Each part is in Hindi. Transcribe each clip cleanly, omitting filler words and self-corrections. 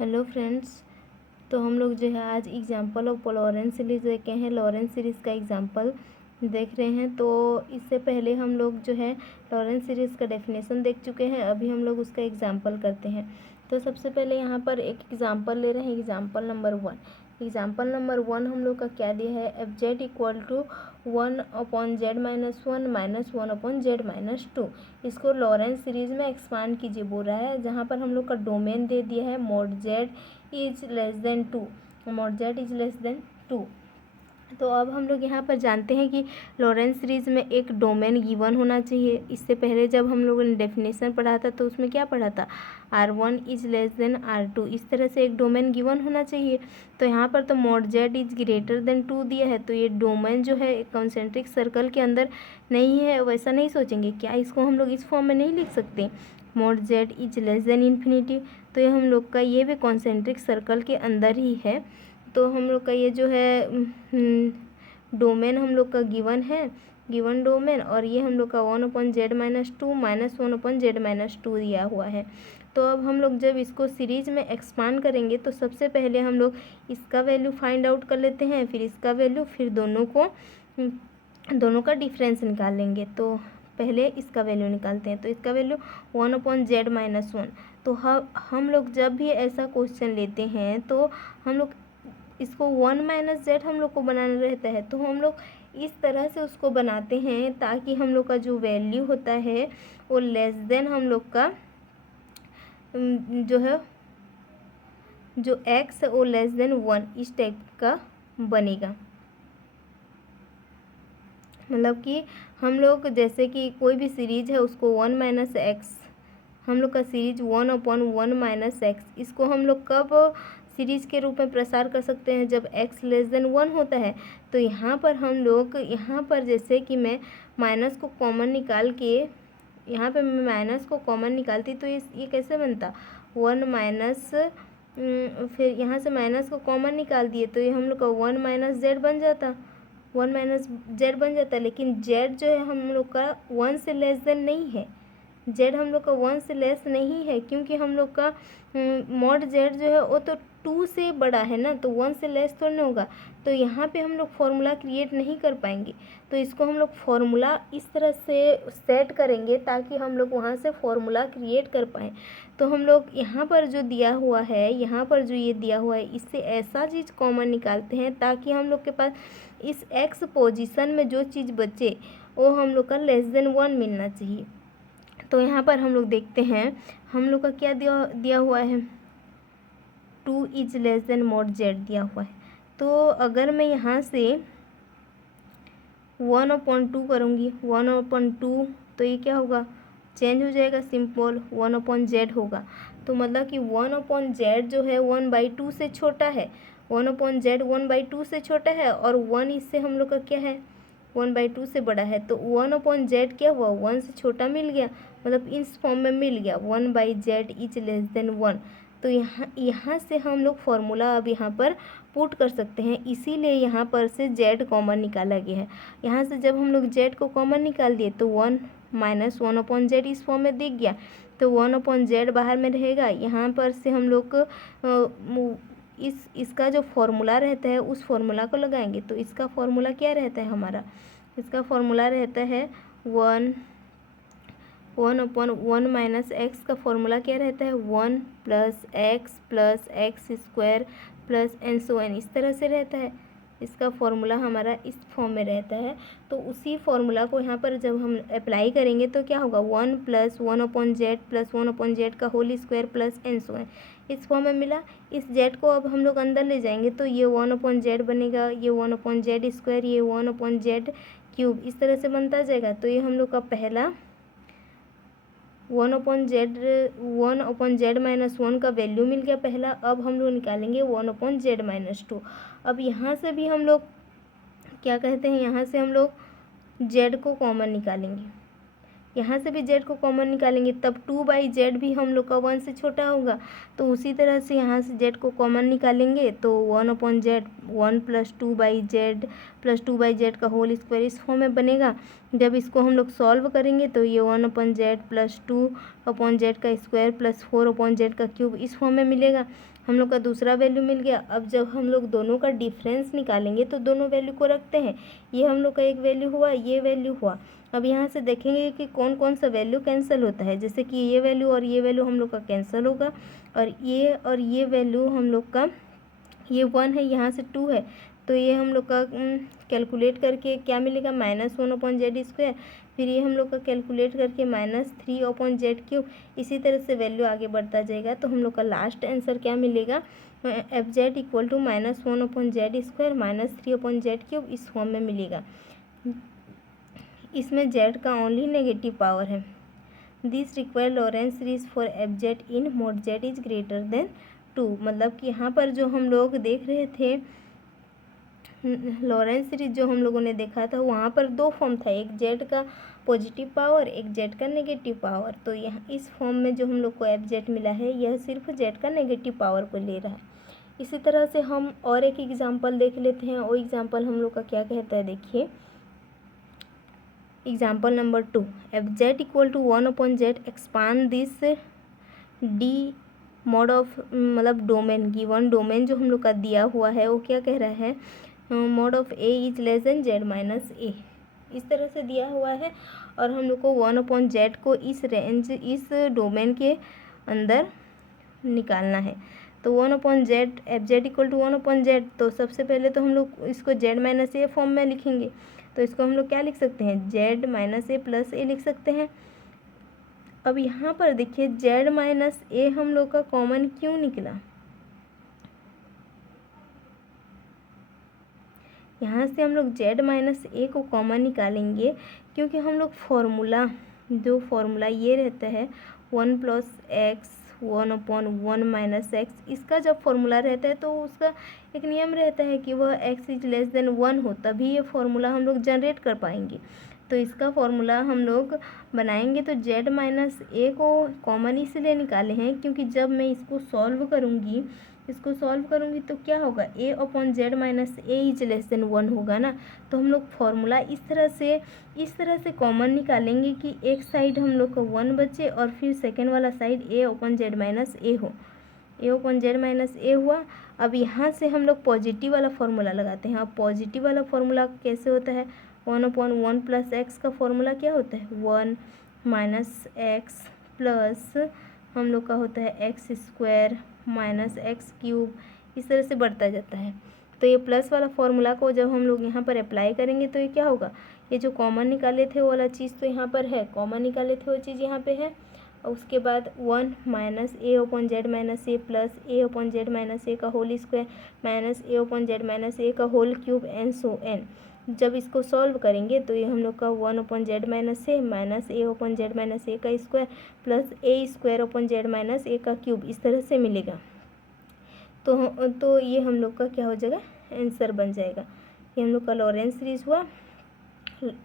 Hello friends. तो हम लोग जो है आज एग्जाम्पल ऑफ लॉरेंस सीरीज़ देखे हैं। लॉरेंस सीरीज़ का एग्जाम्पल देख रहे हैं। तो इससे पहले हम लोग जो है लॉरेंस सीरीज़ का डेफिनेशन देख चुके हैं। अभी हम लोग उसका एग्जाम्पल करते हैं। तो सबसे पहले यहाँ पर एक एग्जाम्पल ले रहे हैं, एग्जाम्पल नंबर 1। एग्जाम्पल नंबर 1 हम लोग का क्या दिया है, F Z equal to 1/z-1 minus 1/z-2। इसको लॉरेंस सीरीज़ में एक्सपांड कीजिए बोल रहा है, जहाँ पर हम लोग का डोमेन दे दिया है mode Z is less than 2, mode Z is less than 2। तो अब हम लोग यहाँ पर जानते हैं कि लॉरेंस सीरीज़ में एक डोमेन गिवन होना चाहिए। इससे पहले जब हम लोगों ने डेफिनेशन पढ़ा था तो उसमें क्या पढ़ा था, R1 is less than R2। इस तरह से एक डोमेन गिवन होना चाहिए। तो यहाँ पर तो mode Z is greater than 2 दिया है, तो ये डोमेन जो है कंसेंट्रिक सर्कल के अंदर नहीं है। वैसा नहीं सोचेंगे क्या, इसको हम लोग इस फॉर्म में नहीं लिख सकते, mode Z is less than infinity. तो ये हम लोग का ये भी कॉन्सेंट्रिक सर्कल के अंदर ही है। तो हम लोग का ये जो है डोमेन हम लोग का गिवन है, गिवन डोमेन, और ये हम लोग का 1/z-2 माइनस 1/z-2 दिया हुआ है। तो अब हम लोग जब इसको सीरीज़ में एक्सपांड करेंगे तो सबसे पहले हम लोग इसका वैल्यू फाइंड आउट कर लेते हैं, फिर इसका वैल्यू, फिर दोनों का डिफरेंस निकाल लेंगे। तो पहले इसका वैल्यू निकालते हैं। तो इसका वैल्यू 1/z-1। तो हम लोग जब भी ऐसा क्वेश्चन लेते हैं तो हम लोग इसको 1 - z हम लोग को बनाना रहता है। तो हम लोग इस तरह से उसको बनाते हैं ताकि हम लोग का जो वैल्यू होता है वो लेस देन हम लोग का जो है जो x है वो लेस देन 1 इस टाइप का बनेगा। मतलब कि हम लोग जैसे कि कोई भी सीरीज है उसको 1 - x, हम लोग का सीरीज 1/1 - x, इसको हम लोग कब सीरीज के रूप में प्रसार कर सकते हैं, जब x लेस देन 1 होता है। तो यहाँ पर हम लोग यहाँ पर जैसे कि मैं माइनस को कॉमन निकाल के, यहाँ पे मैं माइनस को कॉमन निकालती तो ये कैसे बनता, 1 माइनस, फिर यहाँ से माइनस को कॉमन निकाल दिए तो ये हम लोग का 1 - z बन जाता, 1 - z बन जाता। लेकिन z जो है हम लोग का 1 से लेस देन नहीं है, z हम लोग का 1 से लेस नहीं है, क्योंकि हम लोग का मॉड z जो है वो तो 2 से बड़ा है ना, तो 1 से लेस थोड़ा ना होगा। तो यहाँ पे हम लोग फॉर्मूला क्रिएट नहीं कर पाएंगे। तो इसको हम लोग फॉर्मूला इस तरह से सेट करेंगे ताकि हम लोग वहाँ से फॉर्मूला क्रिएट कर पाएँ। तो हम लोग यहाँ पर जो दिया हुआ है, यहाँ पर जो ये दिया हुआ है, इससे ऐसा चीज़ कॉमन निकालते हैं ताकि हम लोग के पास इस x पोजीशन में जो चीज़ बचे वो हम लोग का लेस देन 1 मिलना चाहिए। तो यहाँ पर हम लोग देखते हैं हम लोग का क्या दिया हुआ है, 2 is less than mode z दिया हुआ है। तो अगर मैं यहाँ से 1/2 करूँगी, 1/2, तो ये क्या होगा, चेंज हो जाएगा, सिंपल 1/z होगा। तो मतलब कि 1/z जो है 1/2 से छोटा है, 1/z 1/2 से छोटा है, और 1 इससे हम लोग का क्या है, 1/2 से बड़ा है। तो 1/z क्या हुआ, 1 से छोटा मिल गया, मतलब इस फॉर्म में मिल गया, 1/z इज लेस देन 1। तो यहाँ से हम लोग फॉर्मूला अब यहाँ पर पुट कर सकते हैं, इसीलिए यहाँ पर से z कॉमन निकाला गया है। यहाँ से जब हम लोग z को कॉमन निकाल दिए तो 1 माइनस 1/z इस फॉर्म में दिख गया, तो 1/z बाहर में रहेगा। यहाँ पर से हम लोग इसका जो फॉर्मूला रहता है उस फॉर्मूला को लगाएंगे। तो इसका फॉर्मूला क्या रहता है हमारा, इसका फॉर्मूला रहता है 1/1 माइनस एक्स का फॉर्मूला क्या रहता है, 1 + x स्क्वायर प्लस एन सो एन, इस तरह से रहता है। इसका फॉर्मूला हमारा इस फॉर्म में रहता है। तो उसी फॉर्मूला को यहाँ पर जब हम अप्लाई करेंगे तो क्या होगा, 1 + 1/z प्लस 1/z का होल स्क्वायर प्लस एन सो एन, इस फॉर्म में मिला। इस z को अब हम लोग अंदर ले जाएंगे तो ये 1/z बनेगा, ये 1/z स्क्वायर, ये 1/z क्यूब, इस तरह से बनता जाएगा। तो ये हम लोग का पहला 1/z-1 का वैल्यू मिल गया पहला। अब हम लोग निकालेंगे 1/z-2। अब यहाँ से भी हम लोग क्या कहते हैं, यहाँ से हम लोग z को कॉमन निकालेंगे। यहाँ से भी z को कॉमन निकालेंगे तब 2/z भी हम लोग का 1 से छोटा होगा। तो उसी तरह से यहाँ से z को कॉमन निकालेंगे तो 1/z 1 + 2/z + 2/z का होल स्क्वायर इस फॉर्म में बनेगा। जब इसको हम लोग सॉल्व करेंगे तो ये 1/z + 2/z का स्क्वायर + 4/z का क्यूब इस फॉर्म में मिलेगा। हम लोग का दूसरा वैल्यू मिल गया। अब जब हम लोग दोनों का डिफरेंस निकालेंगे तो दोनों वैल्यू को रखते हैं। ये हम लोग का एक वैल्यू हुआ, ये वैल्यू हुआ। अब यहाँ से देखेंगे कि कौन कौन सा वैल्यू कैंसिल होता है। जैसे कि ये वैल्यू और ये वैल्यू हम लोग का कैंसिल होगा और ये वैल्यू हम लोग का, ये 1 है, यहाँ से 2 है, तो ये हम लोग का कैलकुलेट करके क्या मिलेगा -1/z²। फिर ये हम लोग का कैलकुलेट करके -3/z³। इसी तरह से वैल्यू आगे बढ़ता जाएगा। तो हम लोग का लास्ट आंसर क्या मिलेगा, fz = -1/z² - 3/z³ इस फॉर्म में मिलेगा। इसमें z का ओनली नेगेटिव पावर है। This require Lawrence series for fz in mod z is greater than 2। मतलब कि यहाँ पर जो हम लोग देख रहे थे, लॉरेंस सीरीज जो हम लोगों ने देखा था, वहाँ पर दो फॉर्म था, एक z का पॉजिटिव पावर, एक z का नेगेटिव पावर। तो यहाँ इस फॉर्म में जो हम लोग को fz मिला है, यह सिर्फ z का नेगेटिव पावर को ले रहा है। इसी तरह से हम और एक एग्जाम्पल देख लेते हैं। वो एग्जाम्पल हम लोग का क्या कहता है, देखिए example number 2, fz = 1/z expand this D mode of, मतलब डोमेन, गिवन डोमेन जो हम लोग का दिया हुआ है वो क्या कह रहा है, mode of a is less than z - a, इस तरह से दिया हुआ है। और हम लोग को 1/z को इस रेंज, इस डोमेन के अंदर निकालना है। तो 1/z, fz = 1/z, तो सबसे पहले तो हम लोग इसको z - a फॉर्म में लिखेंगे। तो इसको हम लोग क्या लिख सकते हैं, z - a + a लिख सकते हैं। अब यहाँ पर देखिए z - a हम लोग का कॉमन क्यों निकला, यहाँ से हम लोग z - a को कॉमन निकालेंगे क्योंकि हम लोग फॉर्मूला, जो फॉर्मूला ये रहता है 1 + x 1/1 - x, इसका जब फॉर्मूला रहता है तो उसका एक नियम रहता है कि वह x इज लेस देन 1 हो, तभी ये फॉर्मूला हम लोग जनरेट कर पाएंगे। तो इसका फॉर्मूला हम लोग बनाएंगे तो z - a को कॉमन इसलिए निकाले हैं क्योंकि जब मैं इसको सॉल्व करूँगी, तो क्या होगा, a/z - a is less than 1 होगा ना। तो हम लोग फॉर्मूला इस तरह से कॉमन निकालेंगे कि एक साइड हम लोग का 1 बचे और फिर सेकेंड वाला साइड a/z - a हो, a/z - a हुआ। अब यहाँ से हम लोग पॉजिटिव वाला फॉर्मूला लगाते हैं। अब पॉजिटिव वाला फॉर्मूला कैसे होता है, 1/1 + x का फॉर्मूला क्या होता है, 1 - x प्लस हम लोग का होता है x² - x³, इस तरह से बढ़ता जाता है। तो ये प्लस वाला फॉर्मूला को जब हम लोग यहाँ पर अप्लाई करेंगे तो ये क्या होगा, ये जो कॉमन निकाले थे वो वाला चीज़ तो यहाँ पर है, कॉमन निकाले थे वो चीज़ यहाँ पे है। और उसके बाद 1 - a/z - a + a/z - a का होल स्क्वायर -a/z - a का whole cube and so on. जब इसको सॉल्व करेंगे तो ये हम लोग का 1/z - a -a/z - a का स्क्वायर प्लस a² - a का क्यूब इस तरह से मिलेगा। तो ये हम लोग का क्या हो जाएगा, आंसर बन जाएगा। ये हम लोग का लॉरेंस सीरीज़ हुआ।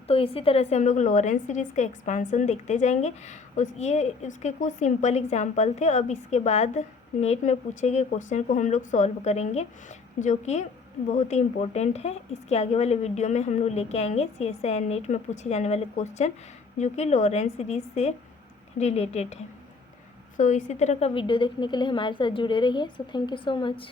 तो इसी तरह से हम लोग लॉरेंस सीरीज़ का एक्सपांसन देखते जाएंगे। उसके कुछ सिंपल एग्जांपल थे। अब इसके बाद नेट में पूछे गए क्वेश्चन को हम लोग सॉल्व करेंगे, जो कि बहुत ही इम्पोर्टेंट है। इसके आगे वाले वीडियो में हम लोग लेके आएंगे CSIR नेट में पूछे जाने वाले क्वेश्चन जो कि लॉरेंस सीरीज़ से रिलेटेड है। सो इसी तरह का वीडियो देखने के लिए हमारे साथ जुड़े रहिए। So thank you so much.